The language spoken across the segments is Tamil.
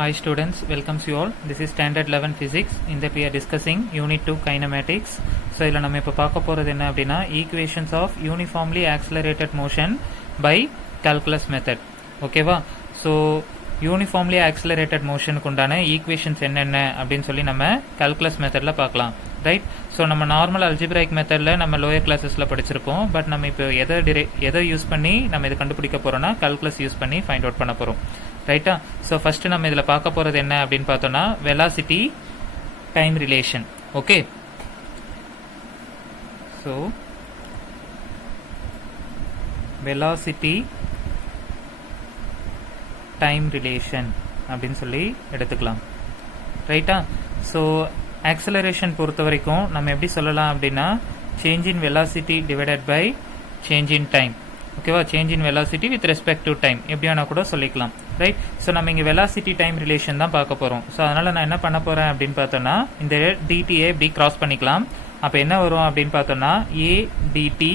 Hi students, welcomes you all. This is standard 11 physics. In that we are discussing unit 2 kinematics. So இதில் நம்ம இப்போ பார்க்க போகிறது என்ன அப்படின்னா equations of uniformly accelerated motion by calculus method. ஓகேவா? ஸோ யூனிஃபார்ம்லி ஆக்சிலரேட்டட் மோஷனுக்கு உண்டான ஈக்குவேஷன்ஸ் என்னென்ன அப்படின்னு சொல்லி நம்ம கால்குலஸ் மெத்தடில் பார்க்கலாம். ரைட். ஸோ நம்ம நார்மல் அல்ஜிப்ரைக் மெத்தடில் நம்ம லோயர் கிளாஸஸில் படிச்சிருப்போம். பட் நம்ம இப்போ எதை யூஸ் பண்ணி நம்ம இதை கண்டுபிடிக்க போகிறோம்னா கால்குலஸ் யூஸ் பண்ணி ஃபைண்ட் அவுட் பண்ண போகிறோம். ரைட்டா? ஸோ ஃபஸ்ட்டு நம்ம இதில் பார்க்க போகிறது என்ன அப்படின்னு பார்த்தோன்னா velocity time relation. Okay. So velocity time relation அப்படின்னு சொல்லி எடுத்துக்கலாம். ரைட்டா? ஸோ ஆக்சலரேஷன் பொறுத்த வரைக்கும் நம்ம எப்படி சொல்லலாம் அப்படின்னா change in velocity divided by change in time. ஓகேவா? Change in velocity with respect to time எப்படியானா கூட சொல்லிக்கலாம். ரைட். ஸோ நம்ம இங்கே வெலாசிட்டி டைம் ரிலேஷன் தான் பார்க்க போகிறோம். ஸோ அதனால் நான் என்ன பண்ண போகிறேன் அப்படின்னு பார்த்தோன்னா இந்த டிடியை இப்படி கிராஸ் பண்ணிக்கலாம். அப்போ என்ன வரும் அப்படின்னு பார்த்தோன்னா ஏ DD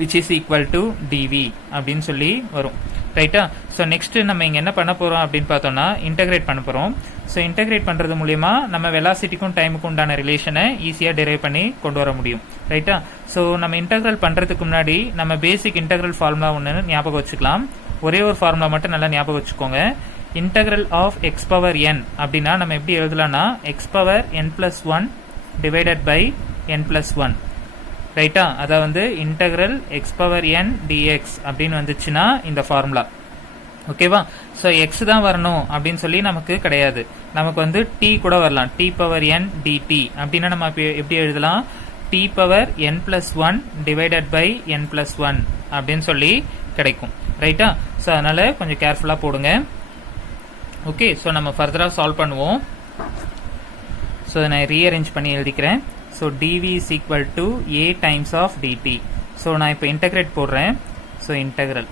which is equal to dv அப்படின்னு சொல்லி வரும். ரைட்டா? ஸோ நெக்ஸ்ட் நம்ம இங்கே என்ன பண்ண போகிறோம் அப்படின்னு பார்த்தோம்னா இன்டகிரேட் பண்ண போகிறோம். ஸோ இன்டகிரேட் பண்ணுறது மூலியமா நம்ம வெலாசிட்டிக்கும் டைமுக்கும் உண்டான ரிலேஷனை ஈஸியாக டெரைவ் பண்ணி கொண்டு வர முடியும். ரைட்டா? ஸோ நம்ம இன்டகிரல் பண்ணுறதுக்கு முன்னாடி நம்ம பேசிக் இன்டகிரல் ஃபார்முலா ஒன்று ஞாபகம் வச்சுக்கலாம். ஒரே ஒரு ஃபார்முலா மட்டும் நல்லா ஞாபகம் வச்சுக்கோங்க. Integral of x power n அப்படின்னா நம்ம எப்படி எழுதலாம்னா x power n plus one divided by n plus one. ரைட்டா? அதை வந்து integral x power n dx அப்படின்னு வந்துச்சுன்னா இந்த ஃபார்முலா. ஓகேவா? ஸோ எக்ஸ் தான் வரணும் அப்படின்னு சொல்லி நமக்கு கிடையாது. நமக்கு வந்து டி கூட வரலாம். டி பவர் என் டிடி அப்படின்னா நம்ம எப்படி எழுதலாம் t power n plus one divided by n plus one அப்படின்னு சொல்லி கிடைக்கும். ரைட்டா? ஸோ அதனால கொஞ்சம் கேர்ஃபுல்லாக போடுங்க. ஓகே. ஸோ நம்ம ஃபர்தராக சால்வ் பண்ணுவோம். ஸோ நான் ரீஅரேஞ்ச் பண்ணி எழுதிக்கிறேன். So dv is equal to a times of dt. So நான் இப்போ இன்டகிரேட் போடுறேன். So integral.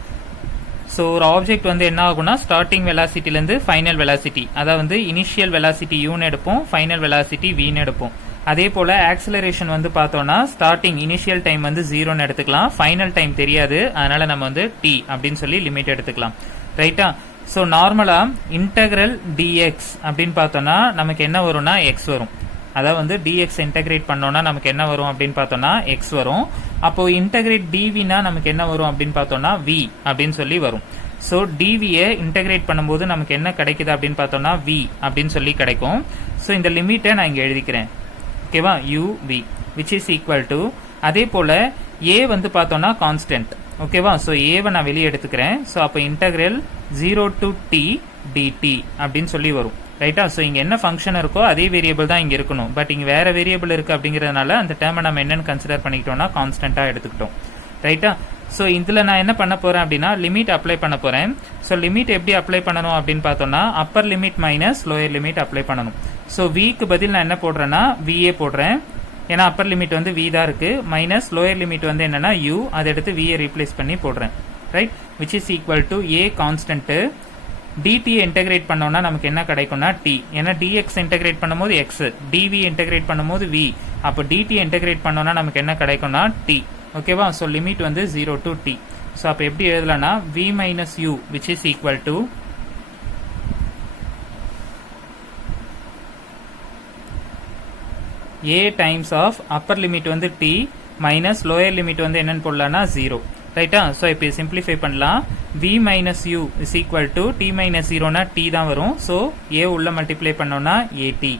ஸோ ஒரு ஆப்ஜெக்ட் வந்து என்ன ஆகும்னா ஸ்டார்டிங் வெலாசிட்டிலேருந்து ஃபைனல் வெலாசிட்டி, அதாவது வந்து இனிஷியல் வெலாசிட்டி யூன்னு எடுப்போம், ஃபைனல் வெலாசிட்டி வின்னு எடுப்போம். அதே போல் ஆக்சிலரேஷன் வந்து பார்த்தோன்னா ஸ்டார்டிங் இனிஷியல் டைம் வந்து 0ன்னு எடுத்துக்கலாம், ஃபைனல் டைம் தெரியாது, அதனால நம்ம வந்து t அப்படின்னு சொல்லி லிமிட் எடுத்துக்கலாம். ரைட்டா? ஸோ நார்மலாக இன்டகிரல் dx அப்படின்னு பார்த்தோன்னா நமக்கு என்ன வரும்னா எக்ஸ் வரும். அதாவது வந்து dx இன்டகிரேட் பண்ணோம்னா நமக்கு என்ன வரும் அப்படின்னு பார்த்தோம்னா எக்ஸ் வரும். அப்போ இன்டகிரேட் dvனா நமக்கு என்ன வரும் அப்படின்னு பார்த்தோம்னா v அப்படின்னு சொல்லி வரும். ஸோ dvயை இன்டகிரேட் பண்ணும்போது நமக்கு என்ன கிடைக்குது அப்படின்னு பார்த்தோம்னா v அப்படின்னு சொல்லி கிடைக்கும். ஸோ இந்த லிமிட்டை நான் இங்கே எழுதிக்கிறேன். ஓகேவா? uv which is equal to அதே போல a வந்து பார்த்தோம்னா கான்ஸ்டன்ட். ஓகேவா? ஸோ ஏவை நான் வெளியே எடுத்துக்கிறேன். ஸோ அப்போ இன்டகிரல் 0 to t dt அப்படின்னு சொல்லி வரும். ரைட்டா? ஸோ இங்கே என்ன ஃபங்க்ஷன் இருக்கோ அதே வேரியபிள் தான் இங்கே இருக்கணும். பட் இங்கே வேற வேரியபிள் இருக்கு அப்படிங்கிறதுனால அந்த டேர்மை நம்ம என்னன்னு கன்சிடர் பண்ணிக்கிட்டோம்னா கான்ஸ்டன்ட்டாக எடுத்துக்கிட்டோம். ரைட்டா? ஸோ இதில் நான் என்ன பண்ண போகிறேன் அப்படின்னா லிமிட் அப்ளை பண்ண போகிறேன். ஸோ லிமிட் எப்படி அப்ளை பண்ணணும் அப்படின்னு பார்த்தோம்னா Appar limit minus lower limit apply பண்ணணும். ஸோ விக்கு பதில் நான் என்ன போடுறேன்னா விஏ போடுறேன். ஏன்னா அப்பர் லிமிட் வந்து வி தான் இருக்கு, மைனஸ் லோயர் லிமிட் வந்து என்னன்னா யூ, அதை எடுத்து விஏ ரீப்ளேஸ் பண்ணி போடுறேன். Right? Which is equal to A constant dt integrate பண்ணோம்னா நமக்கு என்ன கிடைக்கும்னா t. ஏன்னா dx இன்டகிரேட் பண்ணும்போது x, dv இன்டகிரேட் பண்ணும்போது v. அப்போ dt இன்டகிரேட் பண்ணோம்னா நமக்கு என்ன கிடைக்கும்னா t. ஓகேவா? ஸோ லிமிட் வந்து 0 to t. ஸோ அப்போ எப்படி எழுதலாம்னா v minus u which is equal to a times of upper limit வந்து t minus lower limit வந்து என்னன்னு போடலாம்னா 0. ரைட்டா? ஸோ இப்போ சிம்பிளிஃபை பண்ணலாம். v minus u is equal to t minus 0னா டி தான் வரும். ஸோ ஏ உள்ள மல்டிப்ளை பண்ணோம்னா ஏடி.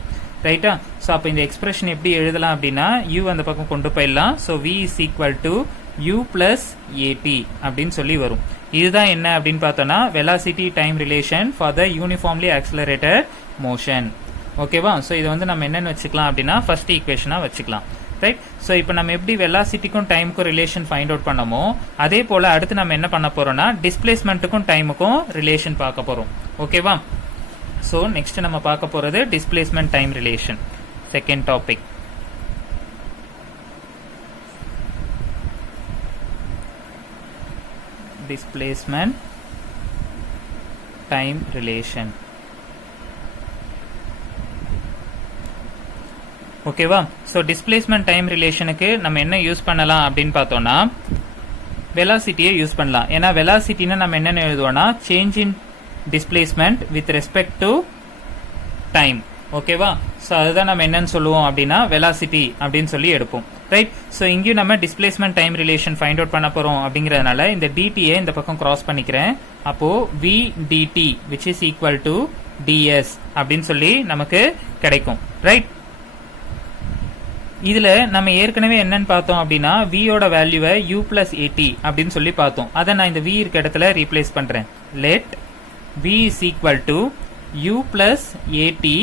ரைட்டா? ஸோ அப்போ இந்த எக்ஸ்பிரஷன் எப்படி எழுதலாம் அப்படின்னா யூ அந்த பக்கம் கொண்டு போயிடலாம். So v is equal to u plus at அப்படின்னு சொல்லி வரும். இதுதான் என்ன அப்படின்னு பார்த்தோம்னா velocity time relation for the uniformly accelerated motion. ஓகேவா? ஸோ இது வந்து நம்ம என்னன்னு வச்சுக்கலாம் அப்படின்னா ஃபர்ஸ்ட் ஈக்குவேஷனாக வச்சுக்கலாம். ரைட்? ஸோ இப்போ நம்ம எப்படி வெலாசிட்டிக்கும் டைமுக்கும் ரிலேஷன் ஃபைண்ட் அவுட் பண்ணமோ அதே போல் அடுத்து நம்ம என்ன பண்ண போறோம்னா டிஸ்பிளேஸ்மெண்ட்டுக்கும் டைமுக்கும் ரிலேஷன் பார்க்க போகிறோம். ஓகேவா? ஸோ நெக்ஸ்ட் நம்ம பார்க்க போகிறது displacement time relation, second topic. Displacement time relation. ஓகேவா? ஸோ டிஸ்பிளேஸ்மெண்ட் டைம் ரிலேஷனுக்கு நம்ம என்ன யூஸ் பண்ணலாம் அப்படின்னு பார்த்தோம்னா வெலாசிட்டியை யூஸ் பண்ணலாம். ஏன்னா வெலாசிட்டின்னு நம்ம என்னென்ன எழுதுவோம்னா change in displacement with respect to time. ஓகேவா? ஸோ அதுதான் நம்ம என்னன்னு சொல்லுவோம் அப்படின்னா வெலாசிட்டி அப்படின்னு சொல்லி எடுப்போம். ரைட். ஸோ இங்கேயும் நம்ம displacement time relation find out பண்ண போறோம் அப்படிங்கிறதுனால இந்த டிடியை இந்த பக்கம் கிராஸ் பண்ணிக்கிறேன். அப்போ v dt which is equal to ds அப்படின்னு சொல்லி நமக்கு கிடைக்கும். ரைட். இதுல நம்ம ஏற்கனவே என்னன்னு பார்த்தோம் அப்படின்னா வியோட வேல்யூவை u பிளஸ் ஏடி அப்படின்னு சொல்லி பார்த்தோம். அதை நான் இந்த v இருக்க இடத்துல ரீப்ளேஸ் பண்றேன். Let v is equal to u plus at.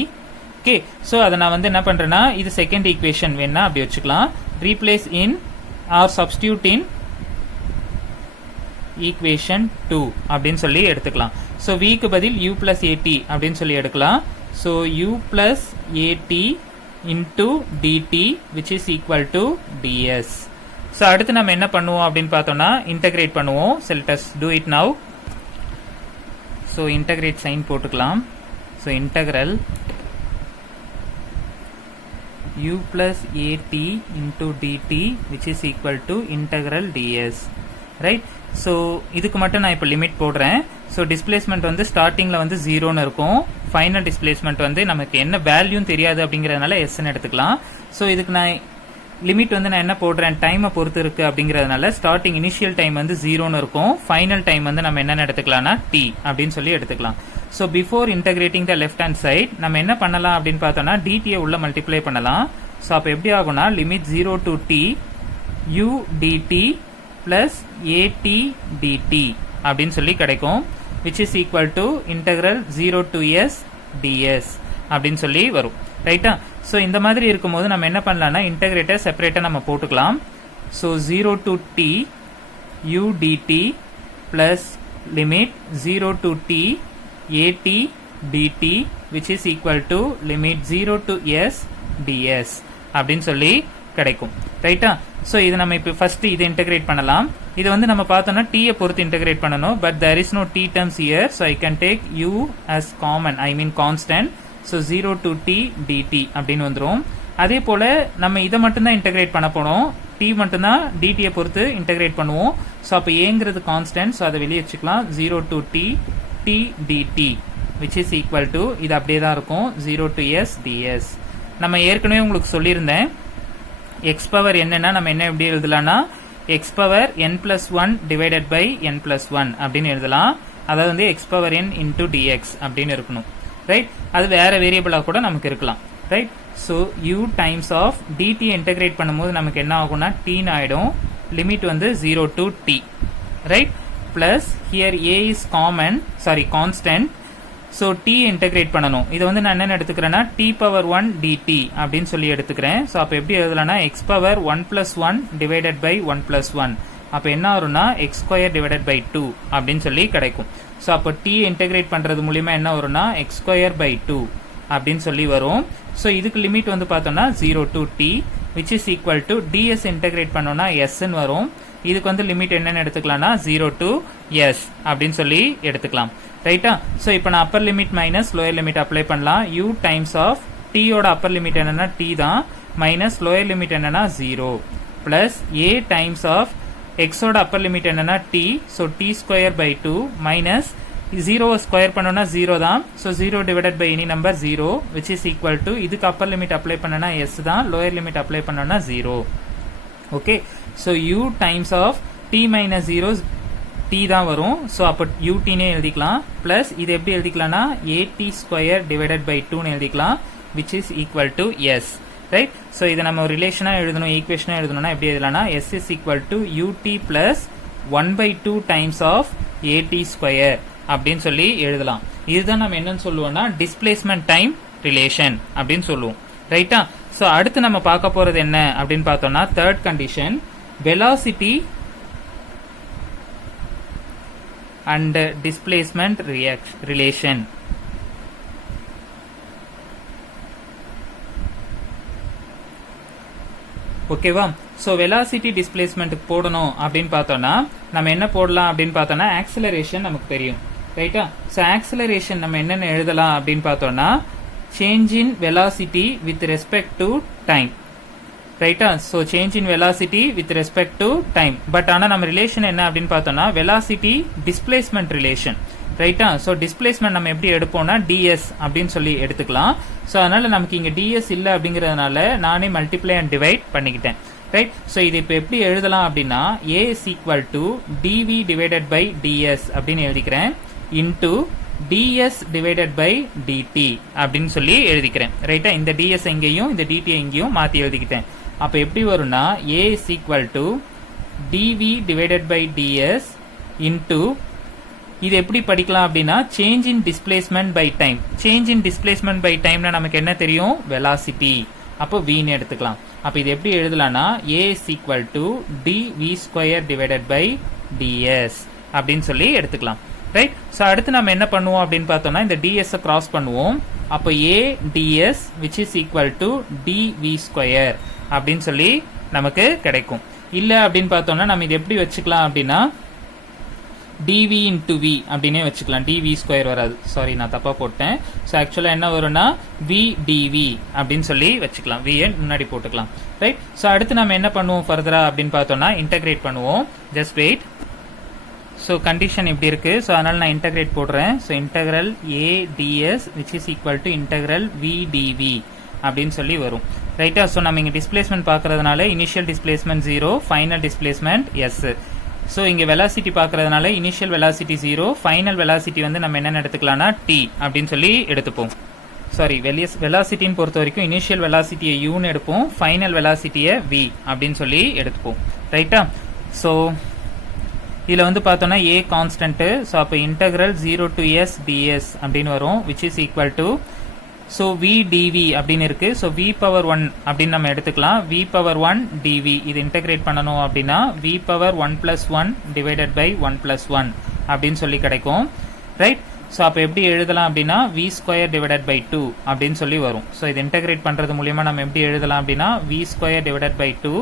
Okay. So அதை நான் வந்து என்ன பண்றேன்னா இது செகண்ட் ஈக்குவேஷன் வேணா அப்படி வச்சுக்கலாம். Replace in or substitute in equation 2 அப்படின்னு சொல்லி எடுத்துக்கலாம். ஸோ விக்கு பதில் u பிளஸ் ஏடி அப்படின்னு சொல்லி எடுக்கலாம். So u plus at into dt which is equal to ds. So அடுத்து நம்ம என்ன பண்ணுவோம் அப்படின்னு பார்த்தோம்னா இன்டகிரேட் பண்ணுவோம். So let us do it now. So integrate sign போட்டுக்கலாம். So integral u plus at into dt which is equal to integral ds. Right. So இதுக்கு மட்டும் நான் இப்போ லிமிட் போடுறேன். ஸோ டிஸ்பிளேஸ்மெண்ட் வந்து ஸ்டார்டிங்கில் வந்து 0ன்னு இருக்கும். ஃபைனல் டிஸ்பிளேஸ்மெண்ட் வந்து நமக்கு என்ன வேல்யூன்னு தெரியாது அப்படிங்கிறதுனால எஸ்ன்னு எடுத்துக்கலாம். ஸோ இதுக்கு நான் லிமிட் வந்து நான் என்ன போடுறேன் டைமை பொறுத்து இருக்கு அப்படிங்கிறதுனால ஸ்டார்டிங் இனிஷியல் டைம் வந்து 0ன்னு இருக்கும். ஃபைனல் டைம் வந்து நம்ம என்னென்ன எடுத்துக்கலாம்னா t அப்படின்னு சொல்லி எடுத்துக்கலாம். So before integrating the left hand side நம்ம என்ன பண்ணலாம் அப்படின்னு பார்த்தோம்னா டிடியை உள்ள மல்டிப்ளை பண்ணலாம். ஸோ அப்போ எப்படி ஆகும்னா limit 0 to t u dt plus at dt அப்படின்னு சொல்லி கிடைக்கும். which is equal to integral 0 to s ds அப்படின்னு சொல்லி வரும். ரைட்டா? ஸோ இந்த மாதிரி இருக்கும்போது நம்ம என்ன பண்ணலாம்னா இன்டகிரேட்டர் செப்பரேட்டாக நம்ம போட்டுக்கலாம். So 0 to t u dt plus limit 0 to t at dt which is equal to limit 0 to s ds அப்படின்னு சொல்லி கிடைக்கும். ரைட்டா? ஸோ இது நம்ம இப்போ ஃபர்ஸ்ட் இதை இன்டகிரேட் பண்ணலாம். இது வந்து நம்ம பார்த்தோம்னா டீயை பொறுத்து இன்டகிரேட் பண்ணணும். But there is no t terms here. So I can take u as common, I mean constant. So 0 to t dt அப்படின்னு வந்துடும். அதே போல நம்ம இதை மட்டும்தான் இன்டகிரேட் பண்ண போனோம். டி மட்டும்தான் டிடியை பொறுத்து இன்டகிரேட் பண்ணுவோம். ஸோ அப்போ ஏங்கிறது கான்ஸ்டன்ட். ஸோ அதை வெளியே வச்சுக்கலாம். 0 to t t dt which is equal to இது அப்படியே தான் இருக்கும் 0 to s ds. நம்ம ஏற்கனவே உங்களுக்கு சொல்லியிருந்தேன் x பவர் என்னன்னா நம்ம என்ன எப்படி எழுதலாம்னா x power n plus 1 divided by n plus 1 அப்படின்னு எழுதலாம். அதாவது வந்து x power n into dx அப்படின்னு இருக்கணும். ரைட்? அது வேற வேரியபிளா கூட நமக்கு இருக்கலாம். Right? So u times of dt integrate பண்ணும்போது நமக்கு என்ன ஆகும்னா t ஆயிடும். லிமிட் வந்து 0 to t. Right? Plus here a is common, sorry constant. So t integrate பண்ணணும். இது வந்து நான் என்ன எடுத்துக்கிறேன்னா t பவர் 1 dt அப்படின்னு சொல்லி எடுத்துக்கிறேன். ஸோ அப்போ எப்படி எழுதலாம்னா x power 1 plus 1 divided by 1 plus 1. அப்போ என்ன வரும்னா x ஸ்கொயர் divided by 2 அப்படின்னு சொல்லி கிடைக்கும். ஸோ அப்போ t இன்டகிரேட் பண்ணுறது மூலியமா என்ன வரும்னா x ஸ்கொயர் by 2 அப்படின்னு சொல்லி வரும். ஸோ இதுக்கு லிமிட் வந்து பார்த்தோம்னா 0 to t which is equal to ds integrate பண்ணோம்னா sன்னு வரும். இதுக்கு வந்து லிமிட் என்னன்னு எடுத்துக்கலாம்னா 0 to s அப்படின்னு சொல்லி எடுத்துக்கலாம். ரைட்டா? ஸோ இப்போ நான் upper limit minus lower limit apply பண்ணலாம். u டைம்ஸ் ஆஃப் டீயோட அப்பர் லிமிட் என்னன்னா t தான், மைனஸ் லோயர் லிமிட் என்னன்னா 0 பிளஸ் a டைம்ஸ் ஆஃப் எக்ஸோட அப்பர் லிமிட் என்னன்னா t. So t square by 2 minus 0 square பண்ணோம்னா 0 தான். So 0 divided by any number 0 which is equal to இதுக்கு அப்பர் லிமிட் அப்ளை பண்ணனா s தான், லோயர் லிமிட் அப்ளை பண்ணோம்னா 0. Okay. So u times of t minus 0 t தான் வரும். ஸோ அப்போ utனே எழுதிக்கலாம். பிளஸ் இது எப்படி எழுதிக்கலாம்னா at ஸ்கொயர் டிவைடட் பை 2ன்னு எழுதிக்கலாம் which is equal to s. ரைட்? ஸோ இதை நம்ம ரிலேஷனாக எழுதணும், ஈக்குவேஷனாக எழுதணும்னா எப்படி எழுதலாம்னா s is equal to ut plus 1/2 times of at square அப்படின்னு சொல்லி எழுதலாம். இதுதான் நம்ம என்னன்னு சொல்லுவோம்னா டிஸ்பிளேஸ்மெண்ட் டைம் ரிலேஷன் அப்படின்னு சொல்லுவோம். ரைட்டா? ஸோ அடுத்து நம்ம பார்க்க போறது என்ன அப்படின்னு பார்த்தோம்னா third condition, velocity and displacement relation. ஓகேவா? ஸோ வெலாசிட்டி டிஸ்பிளேஸ்மெண்ட்டுக்கு போடணும் அப்படின்னு பார்த்தோம்னா நம்ம என்ன போடலாம் அப்படின்னு பார்த்தோம்னா ஆக்சிலரேஷன் நமக்கு தெரியும். ரைட்டா? ஸோ ஆக்சிலரேஷன் நம்ம என்னென்ன எழுதலாம் அப்படின்னு பார்த்தோம்னா change in velocity with respect to time. ரைட்டா? So change in velocity with respect to time. But ஆனால் நம்ம ரிலேஷன் என்ன அப்படின்னு பார்த்தோம்னா வெலாசிட்டி டிஸ்பிளேஸ்மெண்ட் ரிலேஷன். ரைட்டா. ஸோ டிஸ்பிளேஸ்மெண்ட் நம்ம எப்படி எடுப்போம்னா டிஎஸ் அப்படின்னு சொல்லி எடுத்துக்கலாம். ஸோ அதனால நமக்கு இங்கே டிஎஸ் இல்லை அப்படிங்கிறதுனால நானே மல்டிப்ளை அண்ட் டிவைட் பண்ணிக்கிட்டேன். ரைட். ஸோ இது இப்போ எப்படி எழுதலாம் அப்படின்னா a is equal to dv divided by ds அப்படின்னு எழுதிக்கிறேன் into ds divided by dt அப்படின்னு சொல்லி எழுதிக்கிறேன். ரைட்டா. இந்த டிஎஸ் எங்கேயும் இந்த டிடி எங்கேயும் மாற்றி எழுதிக்கிட்டேன். அப்போ எப்படி வரும்னா a is equal to dv divided by ds into இது எப்படி படிக்கலாம் அப்படின்னா change in displacement by time. Change in displacement by டைம்னா நமக்கு என்ன தெரியும்? வெலாசிட்டி. அப்போ வின்னு எடுத்துக்கலாம். அப்போ இது எப்படி எழுதலாம்னா a is equal to dv square divided by ds அப்படின்னு சொல்லி எடுத்துக்கலாம். ரைட். ஸோ அடுத்து நம்ம என்ன பண்ணுவோம் அப்படின்னு பார்த்தோம்னா இந்த டிஎஸ் கிராஸ் பண்ணுவோம். அப்போ a ds which is equal to dv square அப்படின்னு சொல்லி நமக்கு கிடைக்கும். இல்லை அப்படின்னு பார்த்தோம்னா நம்ம இது எப்படி வச்சுக்கலாம் அப்படின்னா டிவி இன்டு வி அப்படின்னே வச்சுக்கலாம். டிவி ஸ்கொயர் வராது, சாரி நான் தப்பா போட்டேன். ஸோ ஆக்சுவலாக என்ன வரும்னா வி டிவி அப்படின்னு சொல்லி வச்சுக்கலாம். வி முன்னாடி போட்டுக்கலாம். ரைட். ஸோ அடுத்து நம்ம என்ன பண்ணுவோம் ஃபர்தரா அப்படின்னு பார்த்தோம்னா இன்டகிரேட் பண்ணுவோம். Just wait. ஸோ கண்டிஷன் இப்படி இருக்கு. ஸோ அதனால நான் இன்டகிரேட் போடுறேன். So integral a ds which is equal to integral v dv அப்படின்னு சொல்லி வரும். ரைட்டா. ஸோ நம்ம இங்கே டிஸ்பிளேஸ்மெண்ட் பார்க்கறதுனால initial displacement 0, final displacement s. So இங்கே வெலாசிட்டி பார்க்கறதுனால இனிஷியல் வெலாசிட்டி 0, ஃபைனல் வெலாசிட்டி வந்து நம்ம என்ன எடுத்துக்கலாம்னா டி அப்படின்னு சொல்லி எடுத்துப்போம். சாரி, வெலாசிட்டின்னு பொறுத்த வரைக்கும் இனிஷியல் வெலாசிட்டியை யூன்னு எடுப்போம், ஃபைனல் வெலாசிட்டியை வி அப்படின்னு சொல்லி எடுத்துப்போம். ரைட்டா. ஸோ இதில் வந்து பார்த்தோம்னா ஏ கான்ஸ்டன்ட்டு. ஸோ அப்போ இன்டகிரல் 0 to s ds அப்படின்னு வரும் which is equal to so v dv அப்படின்னு இருக்கு. ஸோ வி பவர் 1 அப்படின்னு நம்ம எடுத்துக்கலாம். வி பவர் 1 டிவி இது இன்டகிரேட் பண்ணணும் அப்படின்னா v power 1 plus 1 divided by 1 plus 1 அப்படின்னு சொல்லி கிடைக்கும். ரைட். ஸோ அப்போ எப்படி எழுதலாம் அப்படின்னா வி ஸ்கொயர் டிவைடட் பை 2 அப்படின்னு சொல்லி வரும். ஸோ இது இன்டகிரேட் பண்ணுறது மூலியமா நம்ம எப்படி எழுதலாம் அப்படின்னா v square divided by 2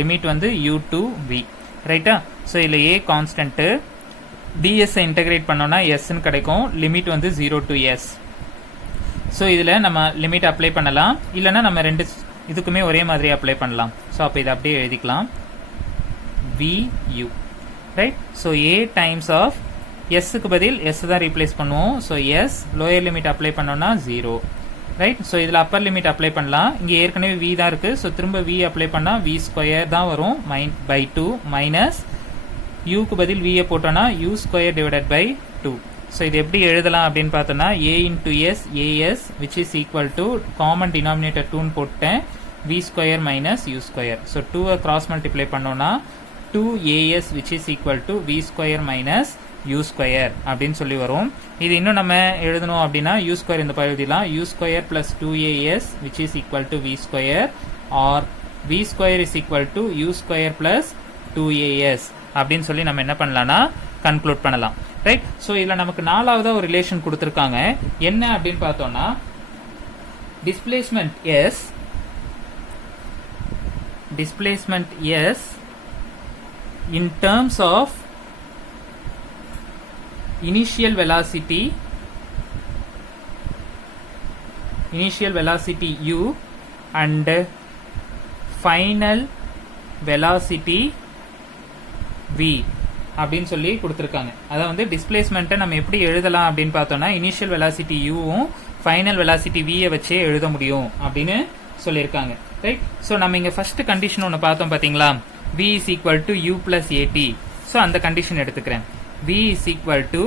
limit வந்து u to v. ரைட்டா. ஸோ இதில் ஏ கான்ஸ்டன்ட்டு டிஎஸ் இன்டகிரேட் பண்ணோம்னா எஸ்ன்னு கிடைக்கும். லிமிட் வந்து 0 to s. ஸோ இதில் நம்ம லிமிட் அப்ளை பண்ணலாம், இல்லைனா நம்ம ரெண்டு இதுக்குமே ஒரே மாதிரி அப்ளை பண்ணலாம். ஸோ அப்போ இதை அப்படியே எழுதிக்கலாம் VU. Right. So a times of எஸ்ஸுக்கு பதில் எஸ் தான் ரீப்ளேஸ் பண்ணுவோம். So s lower limit apply பண்ணோம்னா 0. ரைட். ஸோ இதில் அப்பர் லிமிட் அப்ளை பண்ணலாம். இங்கே ஏற்கனவே வி தான் இருக்குது. ஸோ திரும்ப வி அப்ளை பண்ணால் வி ஸ்கொயர் தான் வரும் பை 2 மைனஸ் யூக்கு பதில் வியை போட்டோம்னா u square divided by 2. So இது எப்படி எழுதலாம் அப்படின்னு பார்த்தோம்னா a into s as which is equal to common denominator 2ன்னு போட்டேன் v square minus u square. So 2வை கிராஸ் மல்டிப்ளை பண்ணோம்னா 2as which is equal to v square minus u square அப்படின்னு சொல்லி வரும். இது இன்னும் நம்ம எழுதணும் அப்படின்னா யூ ஸ்கொயர் இந்த பக்கம் எழுதிடலாம். U square plus 2as which is equal to v square or v square is equal to u square plus 2as அப்படின்னு சொல்லி நம்ம என்ன பண்ணலாம்னா கன்க்ளூட் பண்ணலாம். ரைட். ஸோ இதில் நமக்கு நாலாவதா ஒரு ரிலேஷன் கொடுத்துருக்காங்க. என்ன அப்படின்னு பார்த்தோம்னா displacement s in terms of initial velocity u and final velocity v அப்படின்னு சொல்லி கொடுத்துருக்காங்க. அதாவது வந்து டிஸ்பிளேஸ்மெண்ட்டை நம்ம எப்படி எழுதலாம் அப்படின்னு பார்த்தோம்னா இனிஷியல் வெலாசிட்டி யூவும் ஃபைனல் வெலாசிட்டி வியை வச்சே எழுத முடியும் அப்படின்னு சொல்லியிருக்காங்க. ரைட். ஸோ நம்ம இங்கே ஃபர்ஸ்ட் கண்டிஷன் ஒன்று பார்த்தோம் பார்த்தீங்களா, v is equal to u plus at. So அந்த கண்டிஷன் எடுத்துக்கிறேன். v is equal to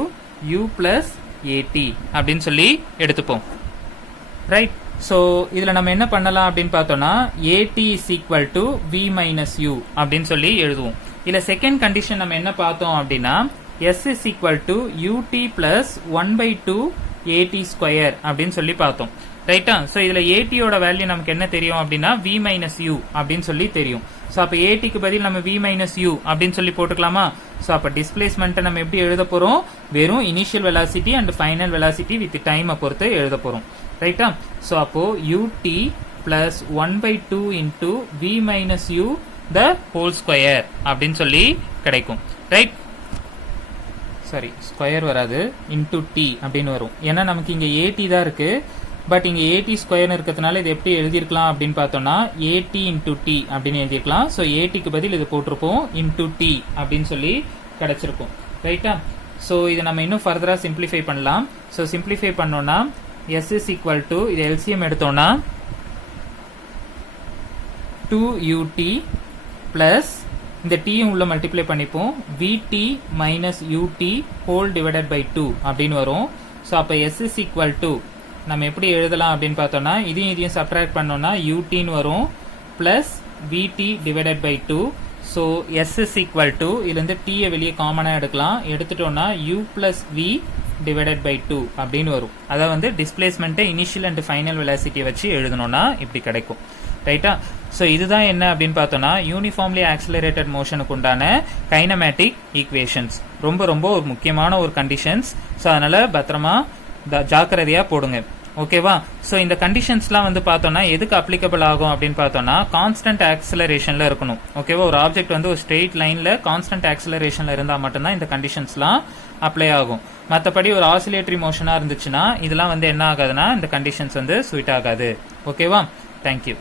u plus at அப்படின்னு சொல்லி எடுத்துப்போம். ரைட். ஸோ இதில் நம்ம என்ன பண்ணலாம் அப்படின்னு பார்த்தோம்னா at is equal to v minus u அப்படின்னு சொல்லி எழுதுவோம். இதில் செகண்ட் கண்டிஷன் நம்ம என்ன பார்த்தோம் அப்படின்னா s is equal to ut plus 1 by 2 at square அப்படின்னு சொல்லி பார்த்தோம். ரைட்டா. ஸோ இதில் ஏடியோட வேல்யூ நமக்கு என்ன தெரியும் அப்படின்னா v மைனஸ் யூ அப்படின்னு சொல்லி தெரியும். ஸோ அப்போ ஏடிக்கு பதில் நம்ம v மைனஸ் யூ அப்படின்னு சொல்லி போட்டுக்கலாமா. ஸோ அப்போ டிஸ்பிளேஸ்மெண்ட்டை நம்ம எப்படி எழுத போகிறோம், வெறும் initial velocity and final velocity with டைமை பொறுத்து எழுத போகிறோம். ரைட்டா. ஸோ அப்போ ut plus 1 by 2 into v minus you the whole square அப்படின்னு சொல்லி கிடைக்கும். ரைட். சாரி, ஸ்கொயர் வராது, இன்டூ டி அப்படின்னு வரும். ஏன்னா நமக்கு இங்கே ஏடி தான் இருக்கு. பட் இங்கே ஏடி ஸ்கொயர்னு இருக்கிறதுனால இது எப்படி எழுதியிருக்கலாம் அப்படின்னு பார்த்தோம்னா ஏடி இன்டூ டி அப்படின்னு எழுதியிருக்கலாம். ஸோ ஏடிக்கு பதில் இது போட்டிருப்போம், இன்டூ டி அப்படின்னு சொல்லி கிடைச்சிருக்கும். ரைட்டா. ஸோ இதை நம்ம இன்னும் ஃபர்தராக சிம்பிளிஃபை பண்ணலாம். ஸோ சிம்பிளிஃபை பண்ணோன்னா s இஸ் ஈக்குவல் டு இது எல்சிஎம் எடுத்தோன்னா 2ut ப்ளஸ் இந்த டீயும் உள்ள மல்டிப்ளை பண்ணிப்போம் vt minus ut whole divided by 2 அப்படின்னு வரும். ஸோ அப்போ s இஸ் ஈக்குவல் டு நம்ம எப்படி எழுதலாம் அப்படின்னு பார்த்தோம்னா இதையும் சப்ட்ராக்ட் பண்ணோம்னா utன்னு வரும் plus vt divided by 2. So s is equal to இதுலேருந்து டீயை வெளியே காமனாக எடுக்கலாம், எடுத்துட்டோம்னா u plus v divided by 2 அப்படின்னு வரும். அதை வந்து டிஸ்பிளேஸ்மெண்ட்டை இனிஷியல் அண்ட் ஃபைனல் வெலாசிட்டியை வச்சு எழுதணும்னா இப்படி கிடைக்கும். ரைட்டா? ஸோ இதுதான் என்ன அப்படின்னு பார்த்தோம்னா யூனிஃபார்ம்லி ஆக்சிலரேட்டட் மோஷனுக்கு உண்டான கைனமேட்டிக் ஈக்குவேஷன்ஸ். ரொம்ப ரொம்ப ஒரு முக்கியமான ஒரு கண்டிஷன்ஸ். ஸோ அதனால பத்திரமா ஜாக்கிரதையா போடுங்க. ஓகேவா? ஸோ இந்த கண்டிஷன்ஸ்லாம் வந்து பார்த்தோம்னா எதுக்கு அப்ளிகபிள் ஆகும் அப்படின்னு பார்த்தோம்னா கான்ஸ்டன்ட் ஆக்சிலரேஷன்ல இருக்கணும். ஓகேவா? ஒரு ஆப்ஜெக்ட் வந்து ஒரு ஸ்ட்ரெயிட் லைன்ல கான்ஸ்டன்ட் ஆக்சிலரேஷன்ல இருந்தால் மட்டும்தான் இந்த கண்டிஷன்ஸ்லாம் அப்ளை ஆகும். மற்றபடி ஒரு ஆசிலேட்டரி மோஷனா இருந்துச்சுன்னா இதெல்லாம் வந்து என்ன ஆகாதுன்னா இந்த கண்டிஷன்ஸ் வந்து ஸ்வீட் ஆகாது. ஓகேவா? தேங்க்யூ.